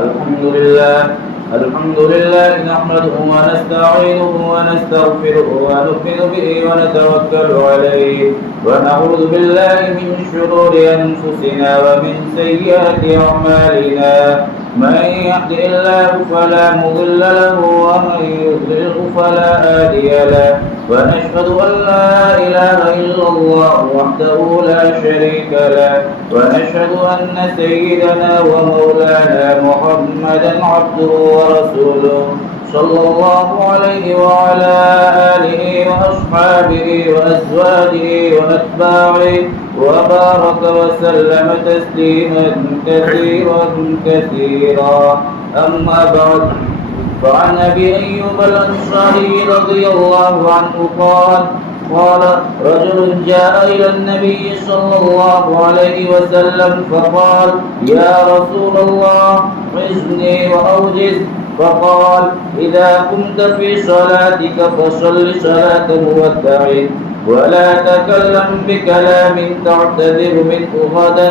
الحمد لله نحمده ونستعينه ونستغفره ونؤمن به ونتوكل عليه ونعوذ بالله من شرور أنفسنا ومن سيئات أعمالنا من يهد الله فلا مضل له ومن يضلل فلا هادي له ونشهد أن لا إله إلا الله وحده لا شريك له ونشهد أن سيدنا ومولانا محمدا عبده ورسوله صلى الله عليه وعلى آله وأصحابه وأزواجه وأتباعه وبارك وسلم تسليما كثيرا كثيرا. أما بعد، فعن أبي أيوب الأنصاري رضي الله عنه قال رجل جاء إلى النبي صلى الله عليه وسلم فقال يا رسول الله عزني وأوجز، فقال إذا كنت في صلاتك فصل صلاة مودع ولا تكلم بكلام تعتذر منه غدا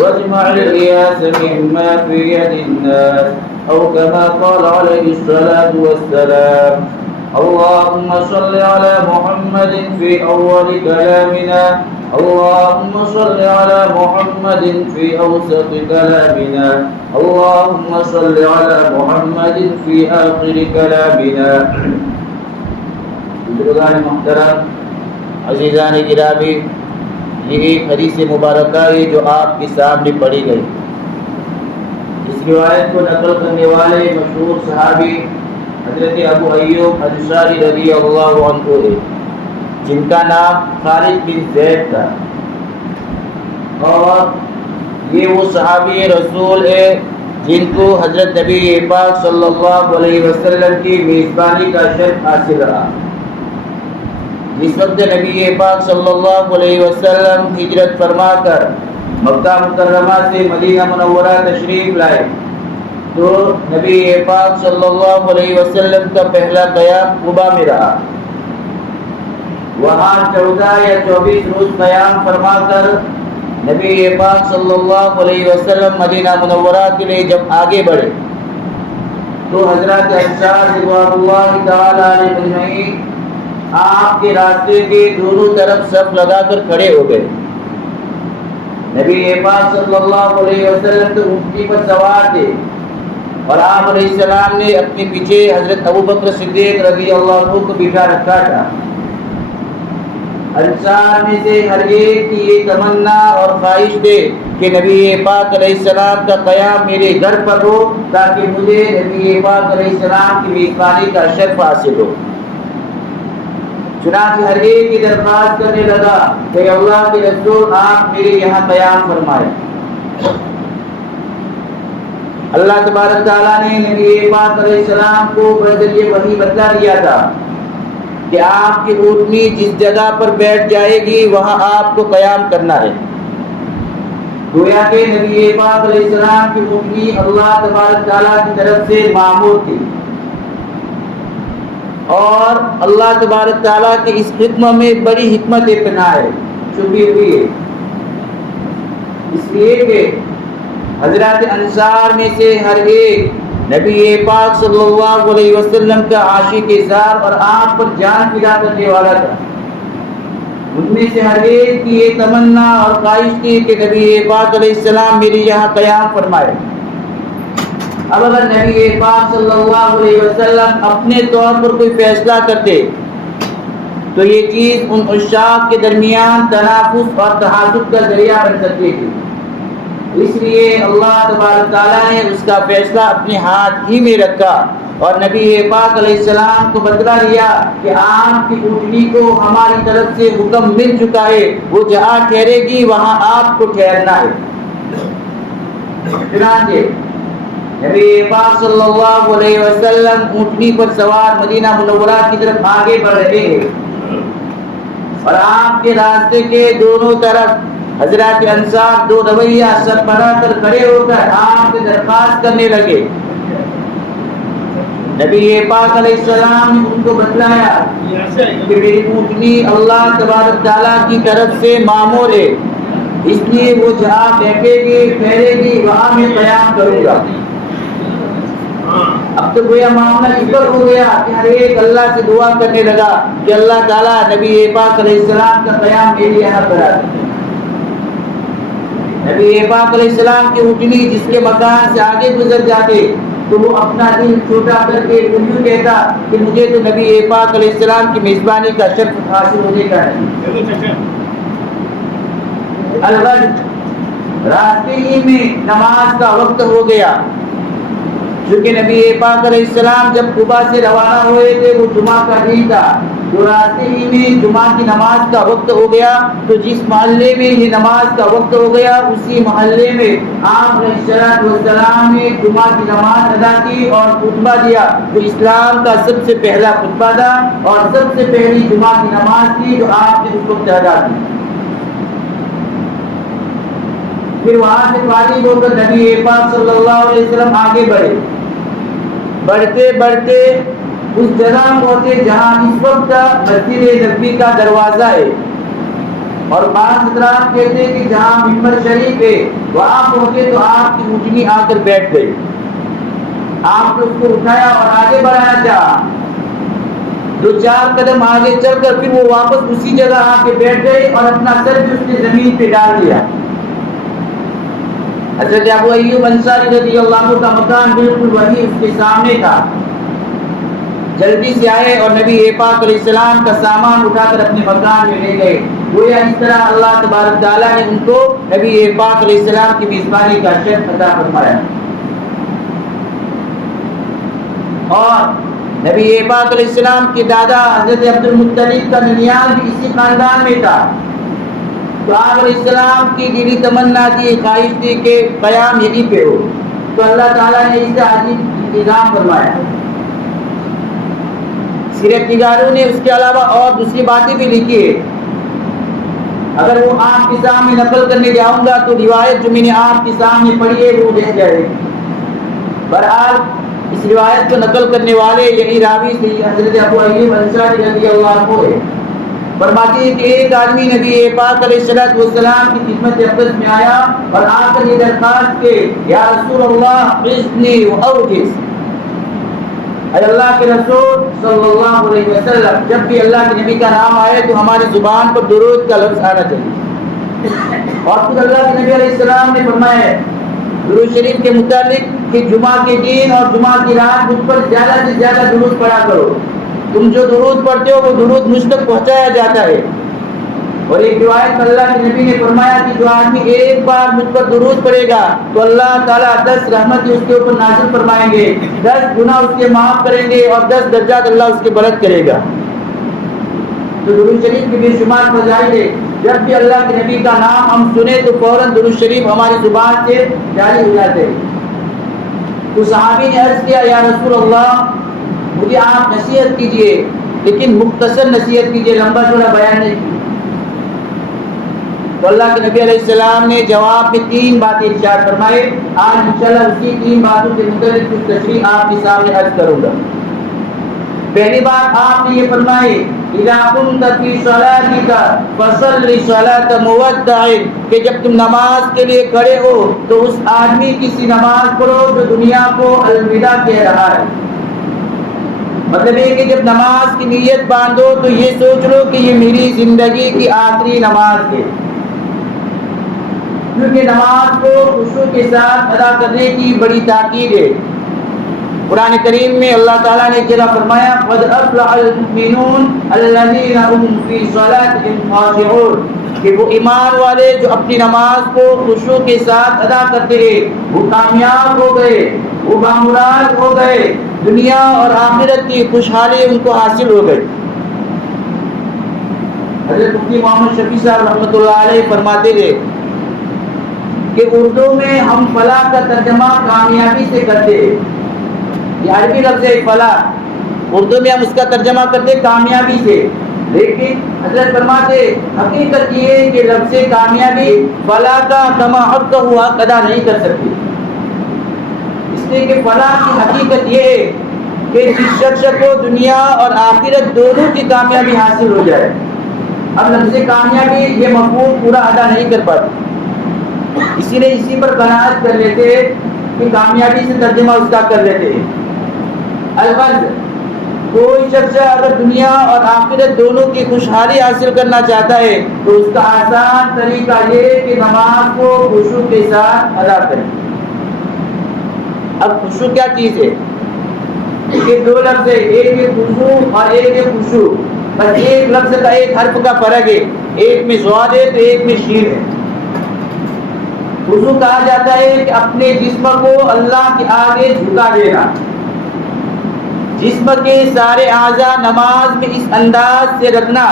واجمع الإياس مما في يد الناس، أو كما قال عليه الصلاة والسلام. اللهم صل على محمد في أول كلامنا، اللهم صل على محمد في أوسط كلامنا، اللهم صل على محمد في آخر كلامنا. بزرگان محترم، عزیزان گرامی، یہ ایک حدیث مبارکہ ہے جو آپ کے سامنے پڑھی گئی. اس روایت کو نقل کرنے والے مشہور صحابی حضرت ابو ایوب انصاری رضی اللہ عنہ ہے، جن کا نام خالد بن زید تھا، اور یہ وہ صحابی رسول ہے جن کو حضرت نبی پاک صلی اللہ علیہ وسلم کی میزبانی کا شرف حاصل رہا. جس وقت نبی پاک صلی اللہ علیہ وسلم ہجرت فرما کر مکہ مکرمہ سے مدینہ منورہ تشریف لائے تو نبی پاک صلی اللہ علیہ وسلم کا پہلا قیام قباء میں رہا. وہاں 14 یا 24 روز قیام فرما کر نبی پاک صلی اللہ علیہ وسلم مدینہ منورہ کے لیے جب آگے بڑھے تو حضرات انصار رضوان اللہ تعالی علیہ اجمعین آپ کے راستے کے دونوں طرف صف لگا کر کھڑے ہو گئے. نبی پاک صلی اللہ علیہ وسلم تو اونٹنی پر سوار تھے اور آپ علیہ السلام نے اپنے پیچھے حضرت ابوبکر صدیق رضی اللہ عنہ کو بٹھا رکھا تھا. انصار میں سے ہر ایک کی یہ تمنا اور خواہش تھے کہ نبی پاک علیہ السلام کا قیام میرے گھر پر ہو تاکہ مجھے نبی پاک علیہ السلام کی میزبانی کا شرف حاصل ہو. چنانچہ ہر ایک کی درخواست کرنے لگا کہ اللہ کے رسول آپ میرے یہاں قیام فرمائے. اللہ تبارک تعالیٰ نے نبی پاک علیہ السلام کو بذریعہ وحی بتلا دیا تھا کہ آپ کی اونٹنی جس جگہ پر بیٹھ جائے گی وہاں آپ کو قیام کرنا ہے. گویا کہ نبی پاک علیہ السلام کی اونٹنی اللہ تبارک تعالیٰ کی طرف سے مامور تھی، اور اللہ تبارک تعالیٰ کے اس حکم میں بڑی حکمت پنہاں ہے، چھپی ہوئی ہے. اس لیے کہ حضرات انصار میں سے ہر ایک نبی پاک صلی اللہ علیہ وسلم کا عاشق ذات اور آپ پر جان فدا کرنے والا تھا. ان میں سے ہر ایک کی یہ تمنا اور خواہش تھی کہ نبی پاک علیہ السلام میرے یہاں قیام فرمائے. اب اگر نبی پاک صلی اللہ علیہ وسلم اپنے طور پر کوئی فیصلہ کرتے تو یہ چیز ان عشاق کے درمیان تنافس اور تحاسد کا ذریعہ بن سکتی تھی. اس لیے اللہ تبارک تعالیٰ نے اس کا فیصلہ اپنے ہاتھ ہی میں رکھا اور نبی پاک علیہ السلام کو بتلا دیا کہ آپ کی اونٹنی کو ہماری طرف سے حکم مل چکا ہے، وہ جہاں ٹھہرے گی وہاں آپ کو ٹھہرنا ہے. چنانچہ نبی پاک صلی اللہ علیہ وسلم اونٹنی پر سوار مدینہ منورہ کی طرف آگے بڑھ رہے ہیں اور آپ کے راستے کے دونوں طرف حضرات انصار دو رویہ سر بنا کر کھڑے ہو کر آپ سے درخواست کرنے لگے. نبی پاک علیہ السلام نے ان کو بتلایا کہ میری اونٹنی اللہ تبارک تعالیٰ کی طرف سے مامور ہے، اس لیے وہ جہاں بیٹھے گی ٹھہرے گی وہاں میں قیام کروں گا. اب تو گویا معاملہ اس پر ہو گیا کہ ہر ایک اللہ سے دعا کرنے لگا کہ اللہ تعالیٰ نبی پاک علیہ السلام کا قیام میرے یہاں کرا دے۔ نبی پاک علیہ السلام کی اٹھنی جس کے مکان سے آگے گزر جاتے تو وہ اپنا دل چھوٹا کر کے یوں کہتا کہ مجھے تو نبی پاک علیہ السلام کی میزبانی کا شرف حاصل ہونے کا ہے۔ الغد راستے ہی میں نماز کا وقت ہو گیا، چونکہ نبی پاک علیہ السلام جب قبا سے روانہ ہوئے تھے وہ جمعہ کا دن تھا، تو راستے ہی میں جمعہ کی نماز کا وقت ہو گیا۔ تو جس محلے میں یہ نماز کا وقت ہو گیا اسی محلے میں آپ علیہ السلام نے جمعہ کی نماز ادا کی اور خطبہ دیا، جو اسلام کا سب سے پہلا خطبہ تھا اور سب سے پہلی جمعہ کی نماز تھی جو آپ نے اس وقت ادا کی۔ پھر وہاں سے فارغ ہو کر نبی پاک صلی اللہ علیہ وسلم آگے بڑھے، بڑھتے بڑھتے اس جگہ پہنچے جہاں اس وقت مسجد نبوی کا دروازہ ہے، اور بعض حضرات کہتے ہیں کہ جہاں ممبر شریف ہے وہاں پہنچے تو آپ کی اونٹنی آ کر بیٹھ گئی۔ آپ نے اس کو اٹھایا اور آگے بڑھانا چاہا، دو چار قدم آگے چل کر پھر وہ واپس اسی جگہ آ کے بیٹھ گئے اور اپنا سر بھی اس نے زمین پہ ڈال دیا۔ حضرت ابو ایوب انصاری رضی اللہ عنہ کا مکان بالکل وہی اس کے سامنے تھا۔ جلدی سے آئے اور نبی پاک علیہ السلام کا سامان اٹھا کر اپنے مکان میں لے گئے۔ گویا اس طرح اللہ تبارک تعالیٰ نے ان کو نبی پاک علیہ السلام کی میزبانی کا شرف عطا فرمایا۔ اور نبی پاک علیہ السلام کے دادا حضرت عبد المطلب کا ننیال بھی اسی خاندان میں تھا، تو آپ علیہ السلام کی دلی تمنا تھی، خواہش تھی کہ قیام یہیں پہ ہو، تو اللہ تعالیٰ نے اس کا عجیب انتظام فرمایا۔ سیرت نگاروں نے اس کے علاوہ اور دوسری باتیں بھی لکھی ہے، اگر وہ آپ کے سامنے نقل کرنے جاؤں گا تو روایت جو میں نے آپ کے سامنے پڑھی ہے وہ رہ جائے گی۔ بہرحال اس روایت کو نقل کرنے والے یہی راوی سے حضرت ابو ایوب انصاری رضی اللہ عنہ ہے۔ فرماتے ہیں کہ ایک آدمی نبی پاک علیہ السلام کی خدمت اقدس میں آیا اور آ کر یہ درخواست کہ یا رسول اللہ اذنی واوجز، اے اللہ کے رسول صلی اللہ علیہ وسلم، جب بھی اللہ کے نبی کا نام آئے تو ہماری زبان پر درود کا لفظ آنا چاہیے۔ اور خود اللہ کے نبی علیہ السلام نے فرمایا درود شریف کے متعلق کہ جمعہ کے دن اور جمعہ کی رات مجھ پر زیادہ سے زیادہ درود پڑھا کرو، تم جو درود پڑھتے ہو وہ درود مجھ تک پہنچایا جاتا ہے۔ اور ایک روایت میں اللہ کے نبی نے فرمایا کہ جو آدمی ایک بار مجھ پر درود پڑھے گا تو اللہ تعالیٰ 10 رحمتیں اس کے اوپر نازل فرمائیں گے، 10 گناہ اس کے معاف کریں گے اور 10 درجات اللہ اس کے بلند کرے گا۔ تو درود شریف کے بے شمار فضائل ہے، جب بھی اللہ کے نبی کا نام ہم سنیں تو فوراً درود شریف ہماری زبان سے جاری ہو جاتے ہیں۔ تو صحابی نے عرض کیا یا رسول اللہ مجھے آپ نصیحت کیجئے، لیکن مختصر نصیحت کیجئے، لمبا چوڑا بیان نہیں کیجئے۔ تو اللہ کے نبی علیہ السلام نے جواب میں 3 باتیں ارشاد فرمائے۔ آج انشاءاللہ اسی 3 باتوں کے متعلق کچھ تشریح آپ کے سامنے عرض کروں گا۔ پہلی بات آپ نے یہ فرمائی اذا كنت في صلاتك فصل صلاة مودع، کہ جب تم نماز کے لیے کھڑے ہو تو اس آدمی کی سی نماز پڑھو جو دنیا کو الوداع کہہ رہا ہے۔ مطلب یہ کہ جب نماز کی نیت باندھو تو یہ سوچ لو کہ یہ میری زندگی کی آخری نماز ہے، کیونکہ نماز کو خشوع کے ساتھ ادا کرنے کی بڑی تاکید ہے۔ قرآن کریم میں اللہ تعالیٰ نے جگہ فرمایا قد افلح المؤمنون الذین هم فی صلاتهم خاشعون، کہ وہ ایمان والے جو اپنی نماز کو خشوع کے ساتھ ادا کرتے ہیں وہ کامیاب ہو گئے، وہ بامراد ہو گئے، دنیا اور آخرت کی خوشحالی ان کو حاصل ہو گئی۔ حضرت مفتی محمد شفیع صاحب رحمۃ اللہ علیہ فرماتے تھے کہ اردو میں ہم فلاح کا ترجمہ کامیابی سے کرتے ہیں، یہ عربی لفظ ہے فلاح، اردو میں ہم اس کا ترجمہ کرتے کامیابی سے، لیکن حضرت فرماتے حقیقت یہ ہے کہ لفظ کامیابی فلاح کا کما حق ہوا ادا نہیں کر سکتی، اس لیے کہ فلاح کی حقیقت یہ ہے کہ جس شخص کو دنیا اور آخرت دونوں کی کامیابی حاصل ہو جائے۔ اب لفظ کامیابی یہ مفہوم پورا ادا نہیں کر پاتی، اسی لیے اسی پر قناعت کر لیتے کہ کامیابی سے ترجمہ اس کا کر لیتے ہیں۔ الغرض کوئی شخص اگر دنیا اور آخرت دونوں کی خوشحالی حاصل کرنا چاہتا ہے تو اس کا آسان طریقہ یہ ہے کہ نماز کو خشوع کے ساتھ ادا کرے۔ اب خشوع کیا چیز ہے؟ یہ دو لفظ ہے، ایک ہے خشوع اور ایک ہے خشوع، بس ایک لفظ کا ایک حرف کا فرق ہے، ایک میں ضاد ہے تو ایک میں شین ہے۔ خشوع کہا جاتا ہے کہ اپنے جسم کو اللہ کے آگے جھکا دینا، جسم کے سارے اعضاء نماز میں اس انداز سے رکھنا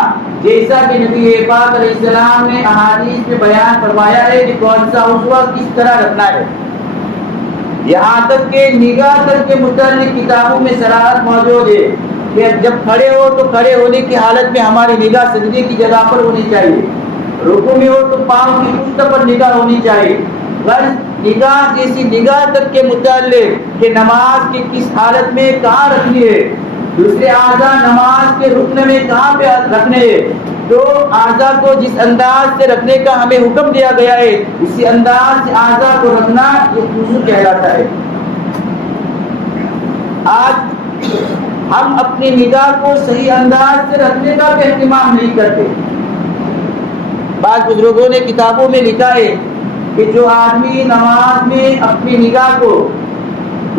جیسا کہ نبی پاک علیہ السلام نے احادیث میں بیان فرمایا ہے کہ کون سا عضو کس طرح رکھنا ہے۔ یہاں تک کہ نگاہ تک کے متعلق کتابوں میں صراحت موجود ہے کہ جب کھڑے ہو تو کھڑے ہونے کی حالت میں ہماری نگاہ سجدے کی جگہ پر ہونی چاہیے، رکوع میں ہو تو پاؤں کی پشت پر نگاہ ہونی چاہیے۔ غرض نگاہ جیسی نگاہ تک کے متعلق کہ نماز کی کس حالت میں کہاں رکھنی ہے، دوسرے اعضاء نماز کے رکن میں کہاں پہ رکھنے ہیں، تو اعضاء کو جس انداز سے رکھنے کا ہمیں حکم دیا گیا ہے اسی انداز سے اعضاء کو رکھنا یہ خشوع کہلاتا ہے۔ آج ہم اپنی نگاہ کو صحیح انداز سے رکھنے کا بھی اہتمام نہیں کرتے۔ بعض بزرگوں نے کتابوں میں لکھا ہے کہ جو آدمی نماز میں اپنی نگاہ کو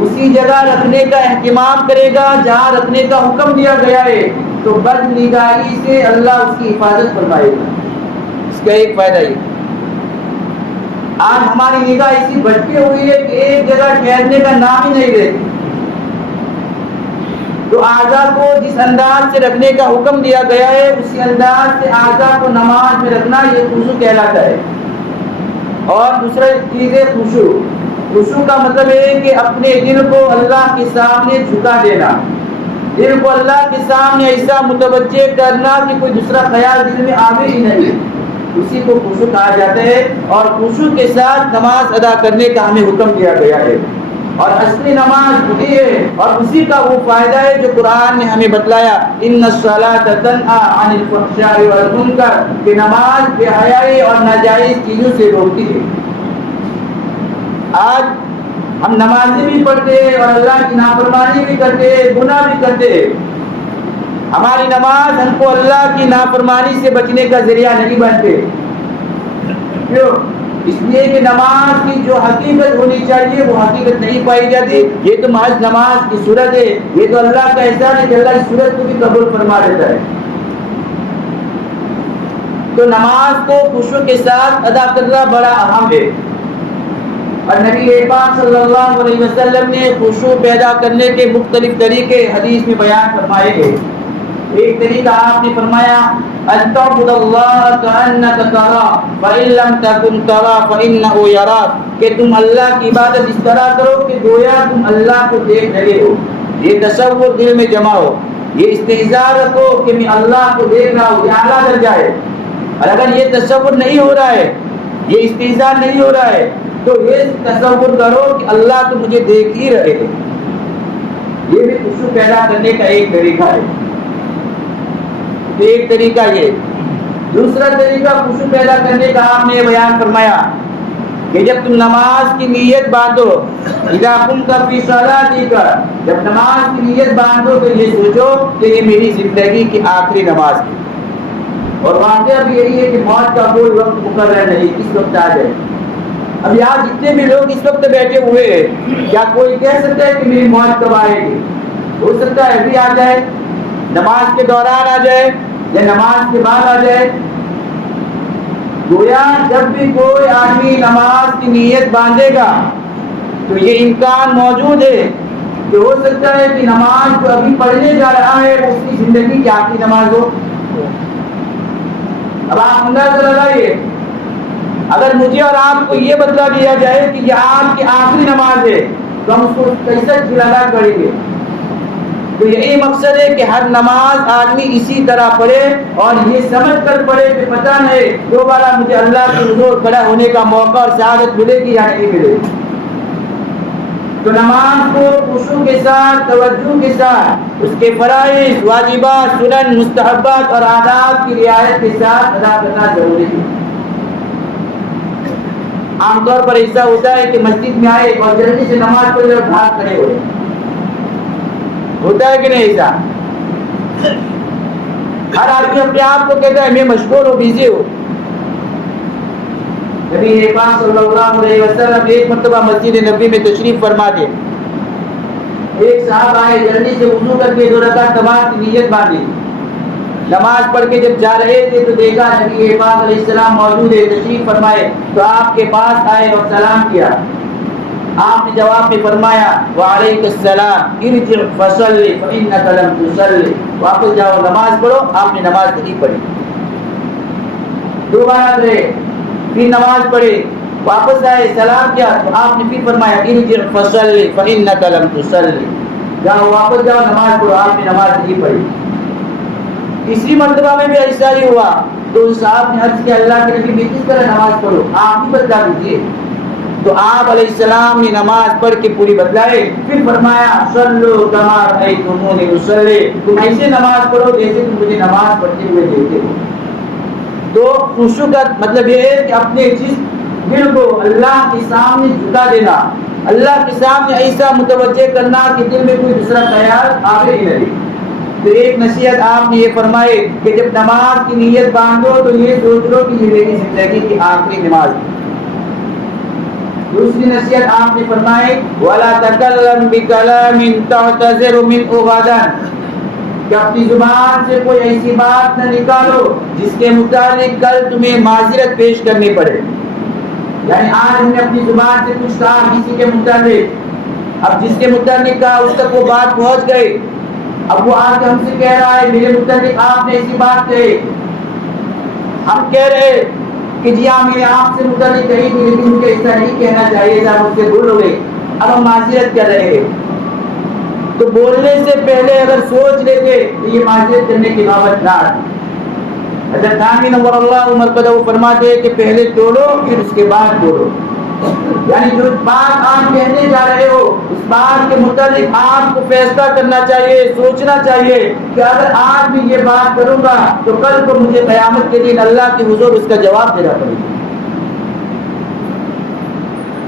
اسی جگہ رکھنے کا اہتمام کرے گا جہاں رکھنے کا حکم دیا گیا ہے تو بد نگاہی سے اللہ اس کی حفاظت فرمائے گا۔ اس کا ایک فائدہ یہ، آج ہماری نگاہ ایسی بھٹکی ہوئی ہے کہ ایک جگہ ٹھہرنے کا نام ہی نہیں لیتی۔ تو اعضاء کو جس انداز سے رکھنے کا حکم دیا گیا ہے اسی انداز سے اعضاء کو نماز میں رکھنا یہ خشوع کہلاتا ہے۔ اور دوسرا چیز ہے خشوع۔ خشوع کا مطلب ہے کہ اپنے دل کو اللہ کے سامنے جھکا دینا، دل کو اللہ کے سامنے ایسا متوجہ کرنا کہ کوئی دوسرا خیال دل میں آوے ہی نہیں، اسی کو خشوع کہا جاتا ہے۔ اور خشوع کے ساتھ نماز ادا کرنے کا ہمیں حکم دیا گیا ہے، اور اصلی نماز وہی ہے اور اسی کا وہ فائدہ ہے جو قرآن نے ہمیں بتلایا، ان الصلاۃ تنہی عن الفحشاء والمنکر، کہ نماز بے حیائی اور ناجائز چیزوں سے روکتی ہے۔ آج ہم نمازیں بھی پڑھتے اور اللہ کی نافرمانی بھی کرتے، گناہ بھی کرتے، ہماری نماز ہم کو اللہ کی نافرمانی سے بچنے کا ذریعہ نہیں بنتے۔ کیوں؟ اس لیے کہ نماز کی جو حقیقت ہونی چاہیے وہ حقیقت نہیں پائی جاتی۔ یہ تو محض نماز کی صورت ہے، یہ تو اللہ کا احسان ہے کہ اللہ اس صورت کو بھی قبول فرما دیتا ہے۔ تو نماز کو خشوع کے ساتھ ادا کرنا بڑا اہم ہے، اور نبی پاک صلی اللہ علیہ وسلم نے خشوع پیدا کرنے کے مختلف طریقے حدیث میں بیان فرمائے ہیں۔ ایک طریقہ آپ نے فرمایا ان تعبد اللہ کأنک تراہ فإن لم تکن تراہ فإنہ یراک، کہ تم اللہ کی عبادت اس طرح کرو کہ گویا تم اللہ کو دیکھ رہے ہو۔ یہ تصور دل میں جمع ہو، یہ استحضاء رکھو کہ میں اللہ کو دیکھ رہا ہوں، یہ اعلیٰ درجہ ہے۔ اور اگر یہ تصور نہیں ہو رہا ہے، یہ استحضاء نہیں ہو رہا ہے، تو یہ تصور کرو کہ اللہ تو مجھے دیکھ ہی رہے ہیں۔ یہ بھی خشوع پیدا کرنے کا ایک طریقہ ہے۔ ایک طریقہ یہ، دوسرا طریقہ خشوع پیدا کرنے کا آپ نے بیان فرمایا کہ جب تم نماز کی نیت باندھو، اذا قمت فی صلاتک، جب نماز کی نیت باندھو تو یہ سوچو کہ یہ میری زندگی کی آخری نماز ہے، اور واقعہ بھی یہی ہے کہ موت کا کوئی وقت مقرر نہیں، کس وقت آ جائے۔ اب یہاں جتنے بھی لوگ اس وقت بیٹھے ہوئے ہیں، کیا کوئی کہہ سکتا ہے کہ میری موت کب آئے گی؟ ہو سکتا ہے ابھی آ جائے، نماز کے دوران آ جائے یا نماز کے بعد آ جائے۔ گویا جب بھی کوئی آدمی نماز کی نیت باندھے گا تو یہ امکان موجود ہے کہ ہو سکتا ہے کہ نماز جو ابھی پڑھنے جا رہا ہے وہ اس کی زندگی کی آخری نماز ہو۔ اب آپ اندازہ لگائیے، اگر مجھے اور آپ کو یہ بتلا دیا جائے کہ یہ آپ کی آخری نماز ہے تو ہم اس کو کیسے لگا کریں گے؟ تو یہی مقصد ہے کہ ہر نماز آدمی اسی طرح پڑھے اور یہ سمجھ کر پڑھے کہ پتہ نہیں دوبارہ مجھے اللہ کے حضور کھڑا ہونے کا موقع اور سعادت ملے گی یا نہیں ملے گی۔ تو نماز کو خشوع کے ساتھ، توجہ کے ساتھ، اس کے فرائض، واجبات، سنن، مستحبات اور آداب کی رعایت کے ساتھ ادا کرنا ضروری ہے۔ عام طور پر ایسا ہوتا ہے کہ مسجد میں آئے اور جلدی سے نماز پڑھ لے اور بھاگ کھڑے ہوئے، ہوتا ہے کہ نہیں ایسا؟ ہر آدمی اپنے آپ کو کہتا ہے میں مشغول ہوں، بزی ہوں. نبی پاک صلی اللہ علیہ وسلم ایک مرتبہ مسجد نبی میں تشریف فرما دے. ایک صاحب آئے، جلدی سے وضو کر کے 2 رکعت نماز کی نیت باندھی. نماز پڑھ کے جب جا رہے تھے تو دیکھا نبی پاک علیہ السلام موجود ہے، تشریف فرمائے تو آپ کے پاس آئے اور سلام کیا. آپ نے جواب میں فرمایا وعلیک السلام ارجع فصلی فانک لم تصلی، واپس جاؤ نماز پڑھو. آپ نے نماز نہیں پڑھی. دوبارہ گئے، پھر نماز پڑھے، واپس آئے، سلام کیا تو آپ نے پھر فرمایا ارجع فصلی فانک لم تصلی، جاؤ واپس جاؤ نماز پڑھو. آپ نے نماز نہیں پڑھی. تیسری مرتبہ میں بھی ایسا ہی ہوا تو صاحب نے عرض کیا اللہ کے نبی میں کس طرح نماز پڑھو، آپ ہی بتلا دیجیے. تو آپ علیہ السلام نے نماز پڑھ کے پوری بتلائے. پھر فرمایا صلو کما رأیتمونی اصلی، تم ایسے نماز پڑھو جیسے تم مجھے نماز پڑھتے ہوئے دیکھتے ہو. تو خشوع کا مطلب یہ ہے کہ اپنے جس دل کو اللہ کے سامنے جھکا دینا، اللہ کے سامنے ایسا متوجہ کرنا کہ دل میں کوئی دوسرا خیال آگے ہی نہیں. تو ایک نصیحت آپ نے یہ فرمائے کہ جب نماز کی نیت باندھو تو یہ سوچ لو کہ یہ میری زندگی کی آخری نماز ہے. دوسری نصیحت آپ نے فرمائی وَلَا تَكَلَّمْ بِكَلَامٍ تَعْتَذِرُ مِنْهُ غَدًا، کہ اپنی زبان سے کوئی ایسی بات نہ نکالو جس کے متعلق کل تمہیں معذرت پیش کرنی پڑے. یعنی آج ہم نے اپنی زبان سے کچھ کہا کسی کے متعلق، اب جس کے متعلق کہا اس تک وہ بات پہنچ گئی، اب وہ آ کے ہم سے کہہ رہا ہے میرے متعلق آپ نے ایسی بات کہی. ہم کہہ رہے کہ جی ہاں میں نے آپ سے متعلق کہی تھی لیکن مجھے ایسا نہیں کہنا چاہیے تھا، مجھ سے بھول ہو گئی. اب ہم معذرت کر رہے ہیں. تو بولنے سے پہلے اگر سوچ لیتے تو یہ معذرت کرنے کی بابت نہ آتی. حضرت تھانوی نور اللہ مرکزہ وہ فرماتے ہیں کہ پہلے توڑو پھر اس کے بعد بولو. یعنی جو بات آپ کہنے جا رہے ہو اس بات کے متعلق آپ کو فیصلہ کرنا چاہیے، سوچنا چاہیے کہ اگر آج بھی یہ بات کروں گا تو کل کو مجھے قیامت کے دن اللہ کے حضور اس کا جواب دینا پڑے گا.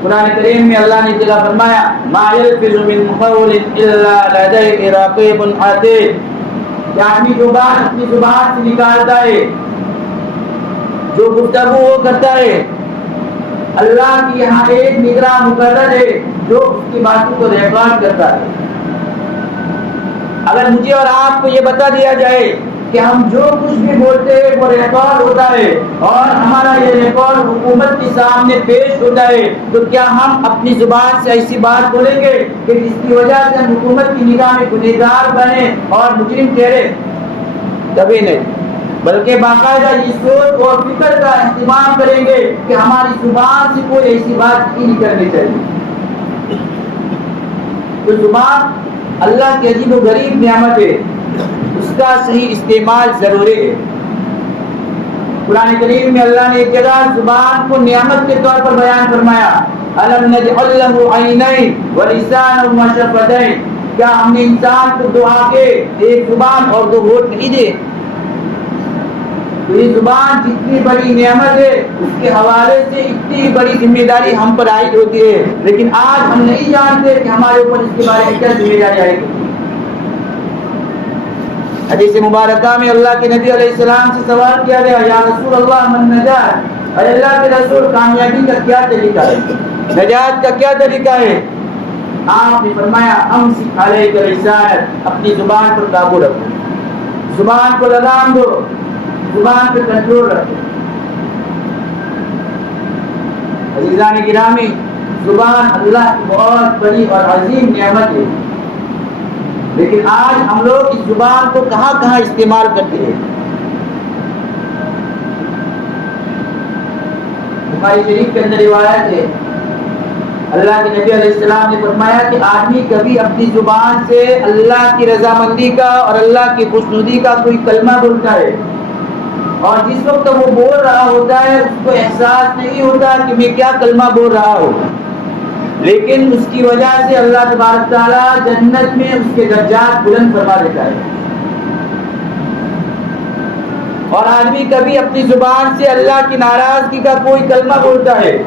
قرآن کریم میں اللہ نے جگہ فرمایا ما یلفظ من قول الا لدیہ رقیب عتید، کہ آدمی جو بات اپنی زبان سے نکالتا ہے، جو گفتگو وہ کرتا ہے، اللہ کی یہاں ایک نگراں مقرر ہے جو اس کی باتوں کو ریکارڈ کرتا ہے. اگر مجھے اور آپ کو یہ بتا دیا جائے کہ ہم جو کچھ بھی بولتے ہیں وہ ریکارڈ ہوتا ہے اور ہمارا یہ ریکارڈ حکومت کے سامنے پیش ہوتا ہے، تو کیا ہم اپنی زبان سے ایسی بات بولیں گے کہ جس کی وجہ سے ہم حکومت کی نگاہ میں گنہگار بنے اور مجرم ٹھہرے؟ کبھی نہیں. بلکہ باقاعدہ یہ سوچ اور فکر کا اہتمام کریں گے کہ ہماری زبان سے کوئی ایسی بات نہیں کرنی چاہیے. تو زبان اللہ کی عجیب و غریب نعمت ہے، اس کا صحیح استعمال ضروری ہے. قرآن کریم میں اللہ نے ایک جگہ زبان کو نعمت کے طور پر بیان فرمایا أَلَمْ نَجْعَلْ لَهُ عَيْنَيْنِ وَلِسَانًا وَشَفَتَيْنِ، کیا ہم نے انسان کو دو آنکھیں، ایک زبان اور دو ہونٹ نہیں دے؟ تو یہ زبان جتنی بڑی نعمت ہے اس کے حوالے سے اتنی بڑی ذمہ داری ہم پر عائد ہوتی ہے، لیکن آج ہم نہیں جانتے کہ ہمارے اوپر اس کے بارے میں کیا ذمہ داری عائد ہوتی ہے. حدیث مبارکہ میں اللہ کے نبی علیہ السلام سے سوال کیا گیا یا رسول اللہ من نجات، اے اللہ کے رسول کامیابی کا کیا طریقہ ہے، نجات کا کیا طریقہ ہے؟ آپ نے فرمایا امسک علیک لسانک، اپنی زبان پر قابو رکھو، زبان کو لگام دو، زبان پہ کنٹرول رکھو. عزیزان گرامی، زبان اللہ کی بہت بڑی اور عظیم نعمت ہے، لیکن آج ہم لوگ اس زبان کو کہاں کہاں استعمال کرتے ہیں. بخاری شریف کے اندر روایت ہے اللہ کے نبی علیہ السلام نے فرمایا کہ آدمی کبھی اپنی زبان سے اللہ کی رضامندی کا اور اللہ کی خوشنودی کا کوئی کلمہ بولتا ہے اور جس وقت وہ بول رہا ہوتا ہے اس کو احساس نہیں ہوتا کہ میں کیا کلمہ بول رہا ہوں، لیکن اس کی وجہ سے اللہ تبارک تعالیٰ جنت میں اس کے درجات بلند فرما دیتا ہے. اور آدمی کبھی اپنی زبان سے اللہ کی ناراضگی کا کوئی کلمہ بولتا ہے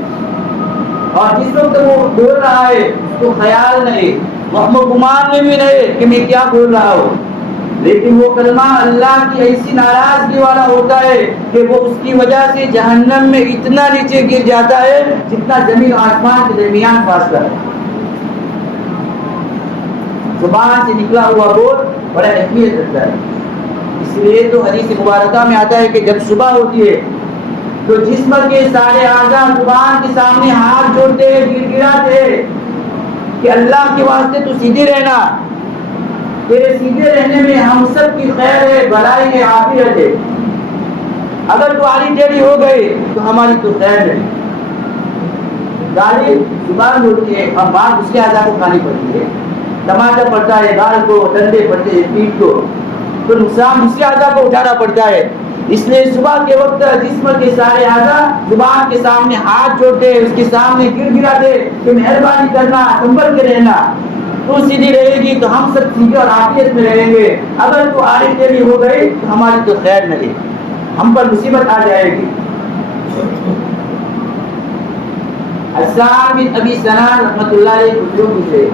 اور جس وقت وہ بول رہا ہے اس کو خیال نہیں وہم و گمان میں بھی رہے کہ میں کیا بول رہا ہوں، لیکن وہ کلمہ اللہ کی ایسی ناراضگی والا ہوتا ہے کہ وہ اس کی وجہ سے جہنم میں اتنا نیچے گر جاتا ہے جتنا زمین و آسمان کے درمیان فاصلہ ہے۔ زبان سے نکلا ہوا بول بڑا اہمیت رکھتا ہے، اس لیے تو حدیث مبارکہ میں آتا ہے کہ جب صبح ہوتی ہے تو جسم کے سارے اعضاء زبان کے سامنے ہاتھ جوڑتے ہیں، گر گراتے ہیں کہ اللہ کے واسطے تو سیدھی رہنا، تیرے سیدھے رہنے میں ہم سب کی خیر ہے، بھلائی ہے، عافیت ہے، اگر تو آڑی ٹیڑھی ہو گئی تو ہماری تو خیر ہے۔ گالی زبان ہوتی ہے اور بات اس کے اعضاء کو کھانی پڑتی ہے، ٹماٹر پڑتا ہے گال کو، ڈنڈے پڑتے ہیں پیٹھ کو، تو نقصان اس کے اعضاء کو اٹھانا پڑتا ہے۔ اس لیے صبح کے وقت جسم کے سارے اعضاء زبان کے سامنے ہاتھ جوڑتے، اس کے سامنے گر گراتے کہ مہربانی کرنا، سنبھل کے رہنا، تو سیدھی رہے گی تو ہم سب سیدھے اور عافیت میں رہیں گے، اگر تو آڑی ٹیڑھی ہو گئی تو ہماری تو خیر نہیں، ہم پر مصیبت آ جائے گی۔ حسان بن ابی سنان رحمۃ اللہ علیہ بزرگ تھے،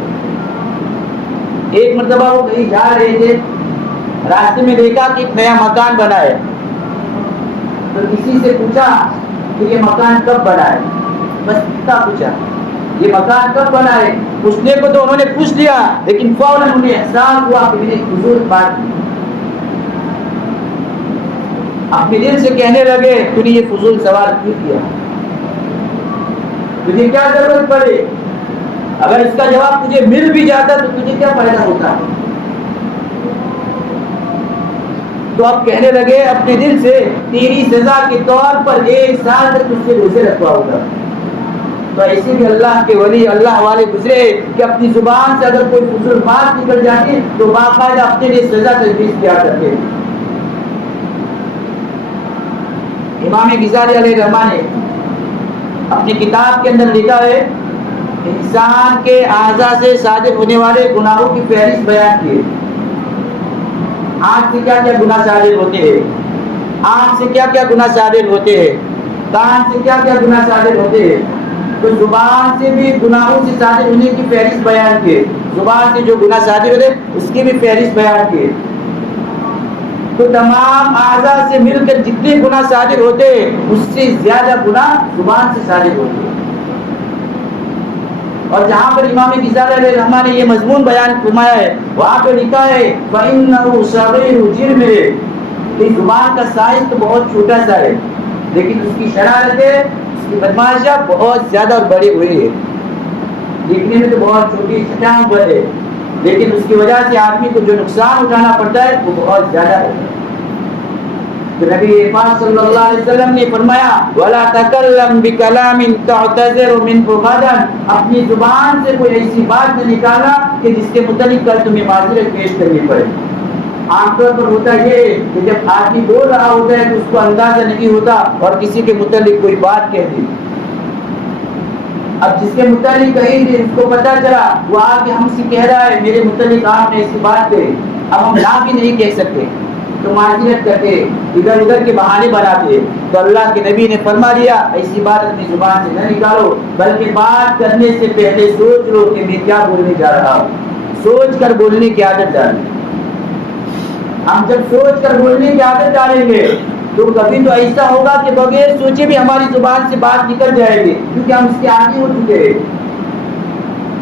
ایک مرتبہ وہ کہیں جا رہے تھے، راستے میں دیکھا کہ ایک نیا مکان بنا ہے، تو کسی سے پوچھا کہ یہ مکان کب بنا ہے، بس اتنا پوچھا یہ مکان کب بنا ہے۔ پوچھنے کو تو انہوں نے پوچھ لیا، لیکن فوراً انہیں احساس ہوا کہ میں نے ایک فضول بات کی، اپنے دل سے کہنے لگے تو نے یہ فضول سوال کیوں کیا، تجھے کیا ضرورت پڑے، اگر اس کا جواب تجھے مل بھی جاتا تو تجھے کیا فائدہ ہوتا۔ تو اب کہنے لگے اپنے دل سے تیری سزا کے طور پر 1 سال تک تجھ سے روزے رکھواؤں گا۔ تو ایسے بھی اللہ کے ولی، اللہ والے گزرے کہ اپنی زبان سے اگر کوئی فضول بات نکل جاتی تو باقاعدہ اپنے لیے سزا تجویز کیا کرتے۔ امام غزالی علیہ الرحمہ نے اپنی کتاب کے اندر لکھا ہے، انسان کے اعضاء سے صادر ہونے والے گناہوں کی فہرست بیان کی ہے۔ آنکھ سے کیا کیا گناہ صادر ہوتے ہیں، آنکھ سے کیا کیا گناہ صادر ہوتے ہیں، کان سے کیا کیا گناہ صادر ہوتے ہیں، تو زبان سے بھی گناہوں سے صادر ہونے کی فہرست بیان کی، زبان سے جو گناہ صادر ہوتے اس کی بھی فہرست بیان کی۔ تو تمام اعضاء سے مل کر جتنے گناہ صادر ہوتے اس سے زیادہ گناہ زبان سے صادر ہوتے ہیں۔ اور جہاں پر امام غزالی علیہ الرحمہ نے یہ مضمون بیان فرمایا ہے، وہاں پہ لکھا ہے فَإِنَّهُ صَغِيرُ جِرْمٍ، کہ زبان کا سائز تو بہت چھوٹا سا ہے، لیکن اس کی شرارتیں، اس کی بدماشیاں بہت زیادہ اور بڑی ہوئی ہے۔ دیکھنے میں تو بہت چھوٹی چٹان پر ہے، لیکن اس کی وجہ سے آدمی کو جو نقصان اٹھانا پڑتا ہے وہ بہت زیادہ ہے۔ تو نبی پاک صلی اللہ علیہ وسلم نے فرمایا وَلَا تَكَلَّمْ بِكَلَامٍ تَعْتَذِرُ مِنْهُ غَدًا، اپنی زبان سے کوئی ایسی بات نہ نکالنا کہ جس کے متعلق کل تمہیں معذرت پیش کرنی پڑے۔ عام طور پر ہوتا یہ ہے کہ جب آدمی بول رہا ہوتا ہے تو اس کو اندازہ نہیں ہوتا اور کسی کے متعلق کوئی بات کہہ دی، اب جس کے متعلق کہیں بھی اس کو پتا چلا وہ آ کے ہم سے کہہ رہا ہے میرے متعلق آپ نے ایسی بات کہی، اب ہم نہ بھی نہیں کہہ سکتے تو معذرت کرتے، ادھر ادھر کے بہانے بناتے، تو اللہ کے نبی نے فرما دیا ایسی بات اپنی زبان سے نہ نکالو، بلکہ بات کرنے سے پہلے سوچ لو کہ میں کیا بولنے جا رہا ہوں، سوچ کر بولنے کی عادت ڈالیں۔ ہم جب سوچ کر بولنے کی عادت ڈالیں گے تو کبھی تو ایسا ہوگا کہ بغیر سوچے بھی ہماری زبان سے بات نکل جائے گی، کیونکہ ہم اس کے عادی ہو چکے ہیں۔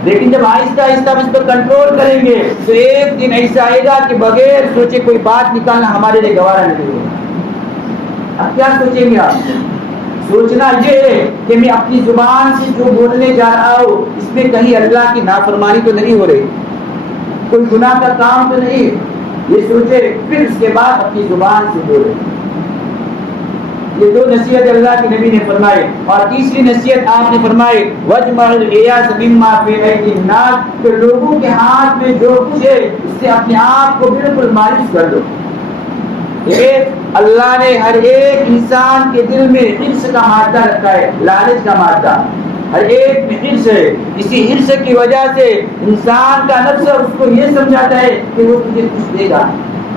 لیکن جب آہستہ آہستہ ہم اس پر کنٹرول کریں گے تو ایک دن ایسا آئے گا کہ بغیر سوچے کوئی بات نکالنا ہمارے لیے گوارا نہیں ہوگا۔ اب کیا سوچیں گے آپ؟ سوچنا یہ ہے کہ میں اپنی زبان سے جو بولنے جا رہا ہوں اس میں کہیں اللہ کی نافرمانی تو نہیں ہو رہی، کوئی گناہ کا کام تو نہیں، یہ سوچے پھر اس کے بعد اپنی زبان سے بولے۔ یہ 2 نصیحت اللہ کے نبی نے فرمائے، اور تیسری نصیحت آپ نے فرمائی وَجْمَعُ الْعِيَاذَ مِمَّا فِي أَيْدِي النَّاسِ، کہ لوگوں کے ہاتھ میں جو کچھ ہے اس سے اپنے آپ کو بالکل مایوس کر دو۔ یہ اللہ نے ہر ایک انسان کے دل میں حرص کا مادہ رکھا ہے، لالچ کا مادہ، ہر ایک میں حرص ہے، اسی حرص کی وجہ سے انسان کا نفس اس کو یہ سمجھاتا ہے کہ وہ تجھے کچھ دے گا،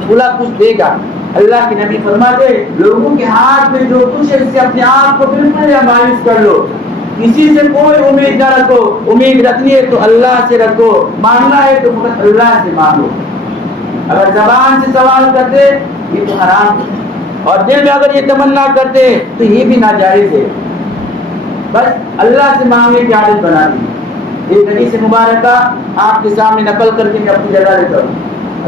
بھلا کچھ دے گا۔ اللہ کے نبی فرماتے لوگوں کے ہاتھ میں جو کچھ ہے اس سے اپنے آپ کو بالکل مایوس کر لو۔ کسی سے کوئی امید نہ رکھو. امید رکھنی ہے تو اللہ سے رکھو, مانگنا ہے تو فقط اللہ سے مانگو. اگر زبان سے سوال کرتے یہ تو حرام ہے, اور دل میں اگر یہ تمنا کرتے تو یہ بھی ناجائز ہے. بس اللہ سے مانگنے کی عادت بنا دی. ایک حدیث مبارکہ آپ کے سامنے نقل کر کے میں اپنی جگہ لیتا ہوں.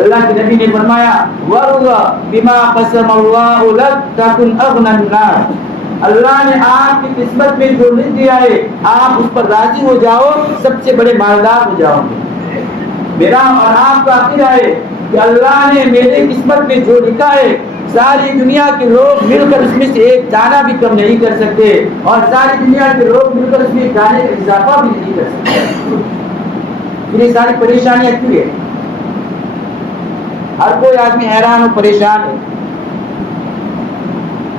اللہ کے نبی نے فرمایا وَرْضَ بِمَا قَسَمَ اللَّهُ لَكَ تَكُنْ أَغْنَى النَّاسِ. اللہ نے آپ کی قسمت میں جو لکھ دیا ہے آپ اس پر راضی ہو جاؤ, سب سے بڑے مالدار ہو جاؤ گے. میرا اور آپ کا عقیدہ ہے کہ اللہ نے میرے قسمت میں جو لکھا ہے ساری دنیا کے لوگ مل کر اس میں سے ایک دانہ بھی کم نہیں کر سکتے, اور ساری دنیا کے لوگ مل کر اس میں ایک دانے کا اضافہ بھی نہیں کر سکتے. پھر یہ ساری پریشانیاں کیوں ہے؟ ہر کوئی آدمی حیران و پریشان ہے.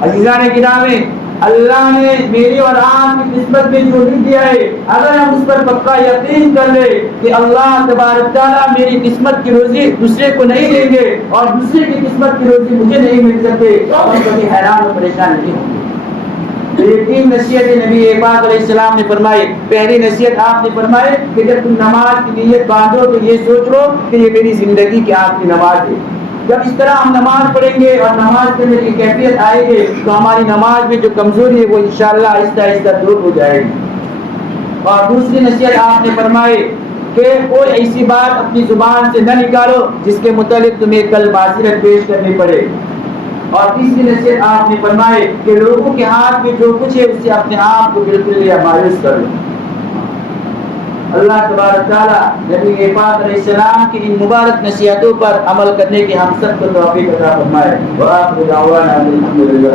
عزیزان گرامی, اللہ نے میری اور آپ کی قسمت میں جو لکھ دیا ہے اگر ہم اس پر پکا یقین کر لیں کہ اللہ تبارک تعالیٰ میری قسمت کی روزی دوسرے کو نہیں دیں گے اور دوسرے کی قسمت کی روزی مجھے نہیں مل سکتے, تو ہم کبھی حیران و پریشان نہیں ہوں گے. یہ 3 نصیحتیں نبی پاک علیہ السلام نے فرمائی. پہلی نصیحت آپ نے فرمائی کہ جب تم نماز کی نیت باندھو تو یہ سوچ لو کہ یہ میری زندگی کی آخری نماز ہے. جب اس طرح ہم نماز پڑھیں گے اور نماز کے اندر کی کیفیت آئے گی تو ہماری نماز میں جو کمزوری ہے وہ انشاءاللہ آہستہ آہستہ دور ہو جائے گی. اور دوسری نصیحت آپ نے فرمائی کہ کوئی ایسی بات اپنی زبان سے نہ نکالو جس کے متعلق تمہیں کل معذرت پیش کرنی پڑے. اور تیسری نصیحت آپ نے فرمائی کہ لوگوں کے ہاتھ میں جو کچھ ہے اس سے اپنے آپ کو بالکل یا مایوس کرو. اللہ تبارک تعالیٰ نبی پاک علیہ السلام کی ان مبارک نصیحتوں پر عمل کرنے کی ہم سب کو توفیق عطا فرمائے. وآخر دعوانا الحمدللہ.